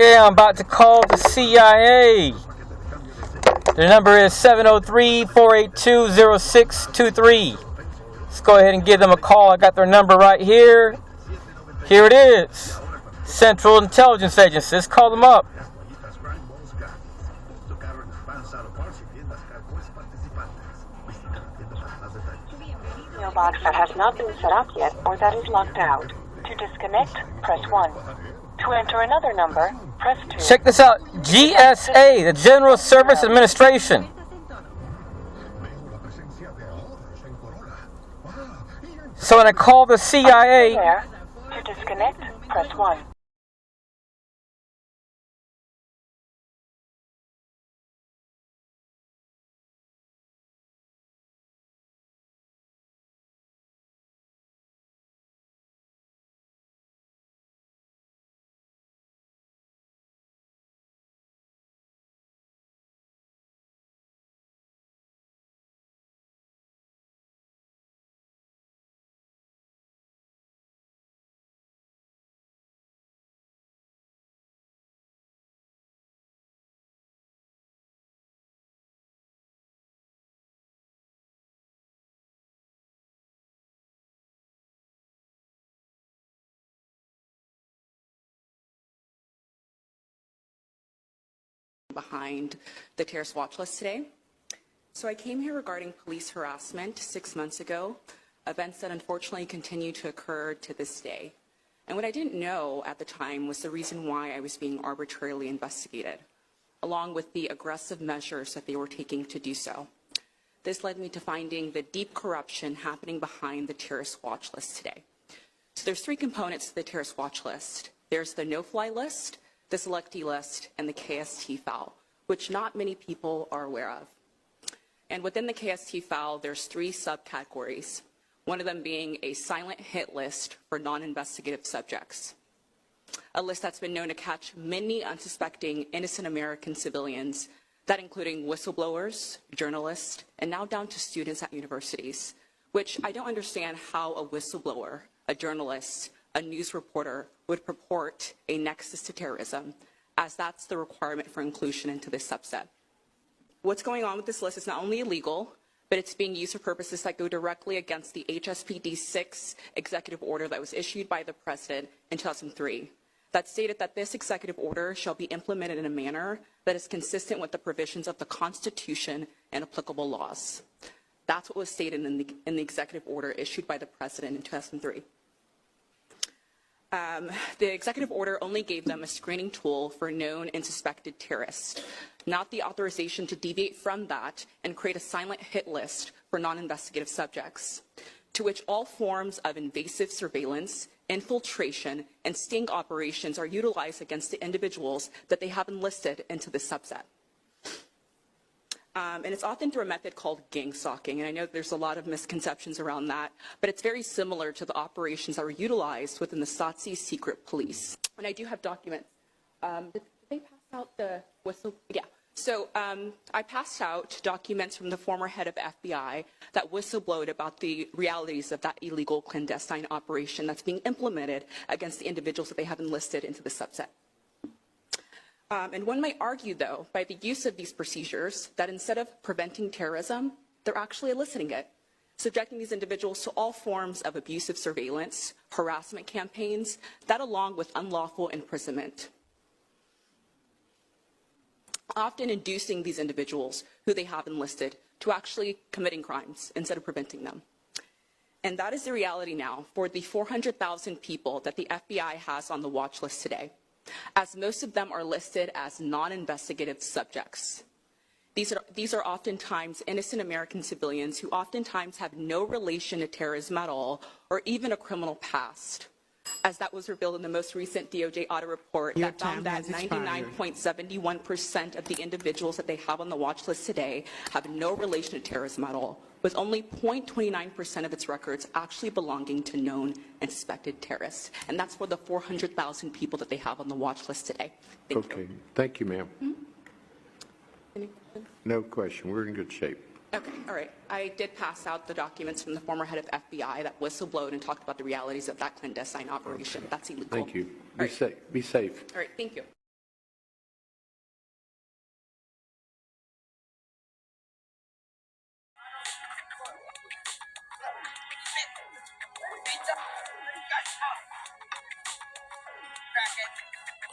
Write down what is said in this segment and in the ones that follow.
Okay, I'm about to call the CIA. Their number is 703-482-0623. Let's go ahead and give them a call. I got their number right here. Here it is. Central Intelligence Agency. Let's call them up. Mailbox that has not been set up yet or that is locked out. To disconnect, press 1. To enter another number, press 2. Check this out. GSA, the General Service Administration. So when I call the CIA... To disconnect, press 1. Behind the terrorist watch list today. So I came here regarding police harassment 6 months ago, events that unfortunately continue to occur to this day. And what I didn't know at the time was the reason why I was being arbitrarily investigated, along with the aggressive measures that they were taking to do so. This led me to finding the deep corruption happening behind the terrorist watch list today. So there's 3 components to the terrorist watch list. There's the no-fly list, the selectee list, and the KST file, which not many people are aware of. And within the KST file, there's 3 subcategories, one of them being a silent hit list for non-investigative subjects, a list that's been known to catch many unsuspecting innocent American civilians, that including whistleblowers, journalists, and now down to students at universities, which I don't understand how a whistleblower, a journalist, a news reporter would purport a nexus to terrorism, as that's the requirement for inclusion into this subset. What's going on with this list is not only illegal, but it's being used for purposes that go directly against the HSPD 6 executive order that was issued by the President in 2003. That stated that this executive order shall be implemented in a manner that is consistent with the provisions of the Constitution and applicable laws. That's what was stated in the executive order issued by the President in 2003. The executive order only gave them a screening tool for known and suspected terrorists, not the authorization to deviate from that and create a silent hit list for non-investigative subjects, to which all forms of invasive surveillance, infiltration, and sting operations are utilized against the individuals that they have enlisted into this subset. And it's often through a method called gang stalking, and I know there's a lot of misconceptions around that, but it's very similar to the operations that were utilized within the SOTC secret police. And I do have documents. Did they pass out the whistle? Yeah. So I passed out documents from the former head of FBI that whistleblowed about the realities of that illegal clandestine operation that's being implemented against the individuals that they have enlisted into the subset. And one might argue, though, by the use of these procedures, that instead of preventing terrorism, they're actually eliciting it, subjecting these individuals to all forms of abusive surveillance, harassment campaigns, that along with unlawful imprisonment, often inducing these individuals who they have enlisted to actually committing crimes instead of preventing them. And that is the reality now for the 400,000 people that the FBI has on the watch list today, as most of them are listed as non-investigative subjects. These are oftentimes innocent American civilians who oftentimes have no relation to terrorism at all, or even a criminal past, as that was revealed in the most recent DOJ audit report that found that 99.71% of the individuals that they have on the watch list today have no relation to terrorism at all, with only 0.29% of its records actually belonging to known and suspected terrorists. And that's for the 400,000 people that they have on the watch list today. Thank you. Thank you, ma'am. Any No question. We're in good shape. Okay, all right. I did pass out the documents from the former head of FBI that whistleblowed and talked about the realities of that clandestine operation. That's illegal. Thank you. Be safe. All right, thank you.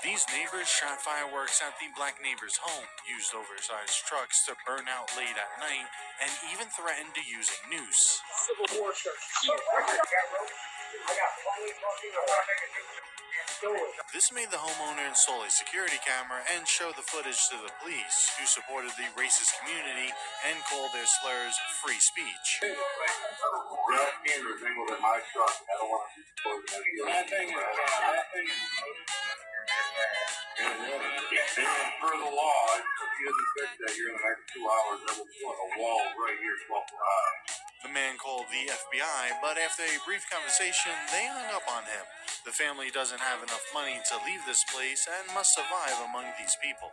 These neighbors shot fireworks at the black neighbor's home, used oversized trucks to burn out late at night, and even threatened to use a noose. Civil War starts here. This made the homeowner install a security camera and show the footage to the police, who supported the racist community and called their slurs free speech. Black cameras angled at my truck. I don't want to be exposed to and per the law, if he doesn't fix that here in the next 2 hours, I will put a wall right here 12 foot high. The man called the FBI, but after a brief conversation, they hung up on him. The family doesn't have enough money to leave this place and must survive among these people.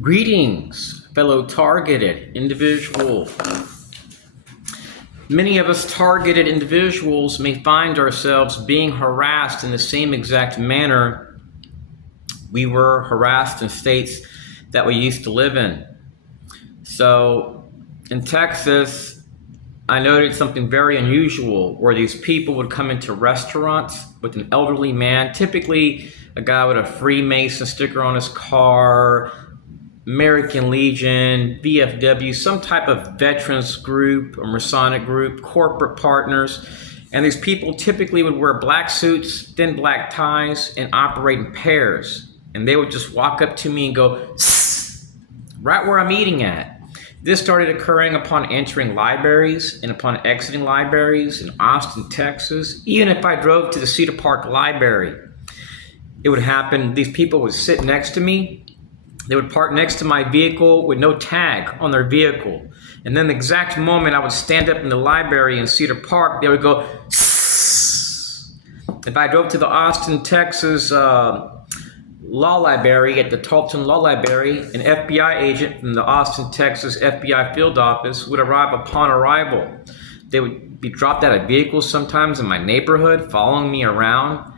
Greetings, fellow targeted individual. Many of us targeted individuals may find ourselves being harassed in the same exact manner we were harassed in states that we used to live in. So in Texas, I noted something very unusual where these people would come into restaurants with an elderly man, typically a guy with a Freemason sticker on his car, American Legion, VFW, some type of veterans group or Masonic group, corporate partners. And these people typically would wear black suits, thin black ties, and operate in pairs. And they would just walk up to me and go, "Sss," right where I'm eating at. This started occurring upon entering libraries and upon exiting libraries in Austin, Texas. Even if I drove to the Cedar Park Library, it would happen. These people would sit next to me. They would park next to my vehicle with no tag on their vehicle. And then the exact moment I would stand up in the library in Cedar Park, they would go, "Sss." If I drove to the Austin, Texas Law Library at the Tarleton Law Library, an FBI agent from the Austin, Texas FBI field office would arrive upon arrival. They would be dropped out of vehicles sometimes in my neighborhood, following me around,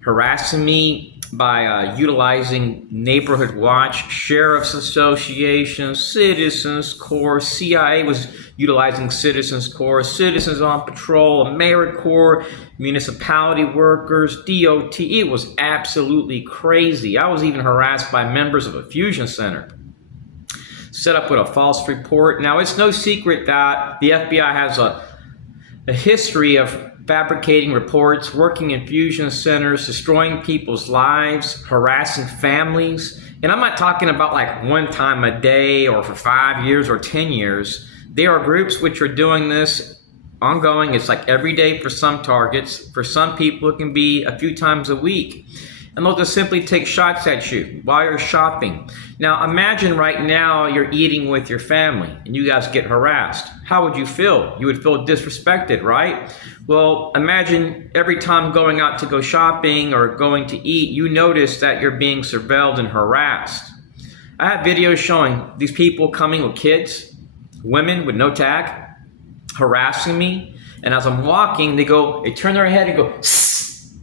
harassing me by utilizing Neighborhood Watch, Sheriff's Association, Citizens Corps. CIA was utilizing Citizens Corps, Citizens on Patrol, AmeriCorps, municipality workers, DOT. It was absolutely crazy. I was even harassed by members of a fusion center. set up with a false report. Now, it's no secret that the FBI has a history of fabricating reports, working in fusion centers, destroying people's lives, harassing families. And I'm not talking about like one time a day or for 5 years or 10 years. There are groups which are doing this ongoing. It's like every day for some targets. For some people, it can be a few times a week. And they'll just simply take shots at you while you're shopping. Now, imagine right now you're eating with your family and you guys get harassed. How would you feel? You would feel disrespected, right? Well, imagine every time going out to go shopping or going to eat, you notice that you're being surveilled and harassed. I have videos showing these people coming with kids, women with no tag, harassing me. And as I'm walking, they turn their head and go, "Sss,"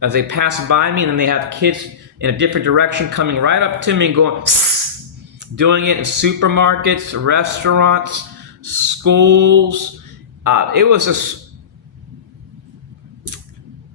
as they pass by me, and then they have kids in a different direction coming right up to me and going, "Sss," doing it in supermarkets, restaurants, schools. It was just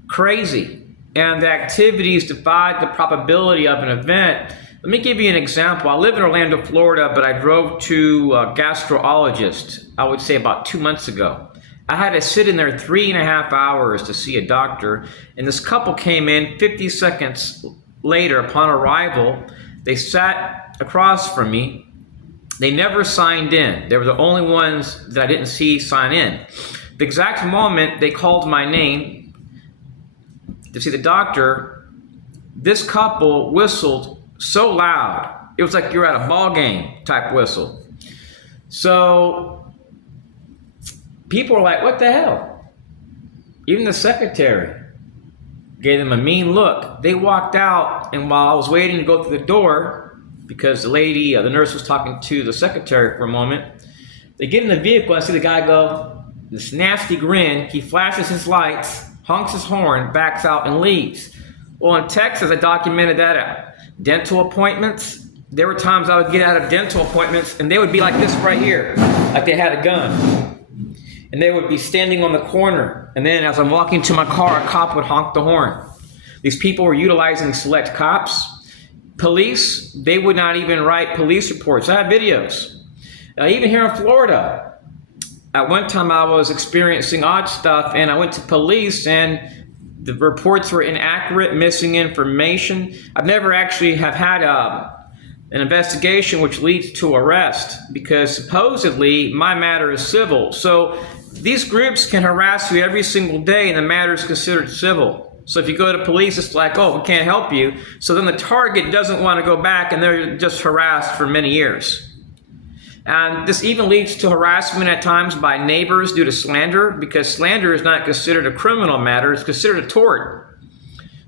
crazy. And the activities defied the probability of an event. Let me give you an example. I live in Orlando, Florida, but I drove to a gastrologist, I would say about 2 months ago. I had to sit in there 3.5 hours to see a doctor, and this couple came in 50 seconds later upon arrival. They sat across from me. They never signed in. They were the only ones that I didn't see sign in. The exact moment they called my name to see the doctor, this couple whistled so loud. It was like you're at a ball game type whistle. So people were like, what the hell? Even the secretary gave them a mean look. They walked out, and while I was waiting to go through the door, because the lady, the nurse was talking to the secretary for a moment, they get in the vehicle and see the guy go, this nasty grin, he flashes his lights, honks his horn, backs out and leaves. Well, in Texas, I documented that at dental appointments. There were times I would get out of dental appointments and they would be like this right here, like they had a gun. And they would be standing on the corner. And then as I'm walking to my car, a cop would honk the horn. These people were utilizing select cops. Police, they would not even write police reports. I have videos. Even here in Florida, at one time I was experiencing odd stuff and I went to police and the reports were inaccurate, missing information. I've never actually have had an investigation which leads to arrest because supposedly my matter is civil. So these groups can harass you every single day and the matter is considered civil. So if you go to police, it's like, oh, we can't help you. So then the target doesn't want to go back and they're just harassed for many years. And this even leads to harassment at times by neighbors due to slander, because slander is not considered a criminal matter, it's considered a tort.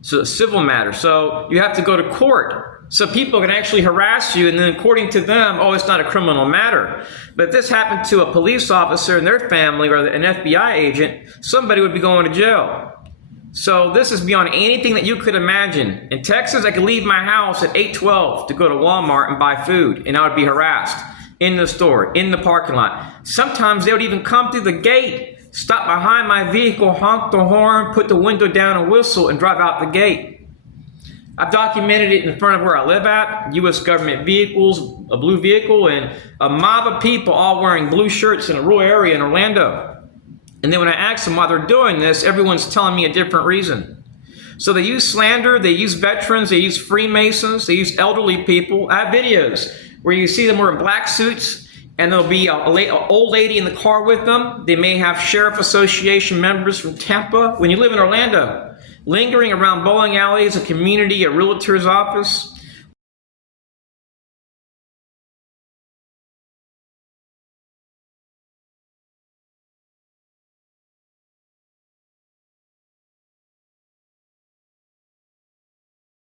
So a civil matter. So you have to go to court. So people can actually harass you, and then according to them, oh, it's not a criminal matter. But if this happened to a police officer and their family or an FBI agent, somebody would be going to jail. So this is beyond anything that you could imagine. In Texas, I could leave my house at 8:12 to go to Walmart and buy food, and I would be harassed in the store, in the parking lot. Sometimes they would even come through the gate, stop behind my vehicle, honk the horn, put the window down and whistle, and drive out the gate. I've documented it in front of where I live at, U.S. government vehicles, a blue vehicle, and a mob of people all wearing blue shirts in a rural area in Orlando. And then when I ask them why they're doing this, everyone's telling me a different reason. So they use slander, they use veterans, they use Freemasons, they use elderly people. I have videos where you see them wearing black suits, and there'll be an old lady in the car with them. They may have Sheriff Association members from Tampa. When you live in Orlando, lingering around bowling alleys, a community, a realtor's office,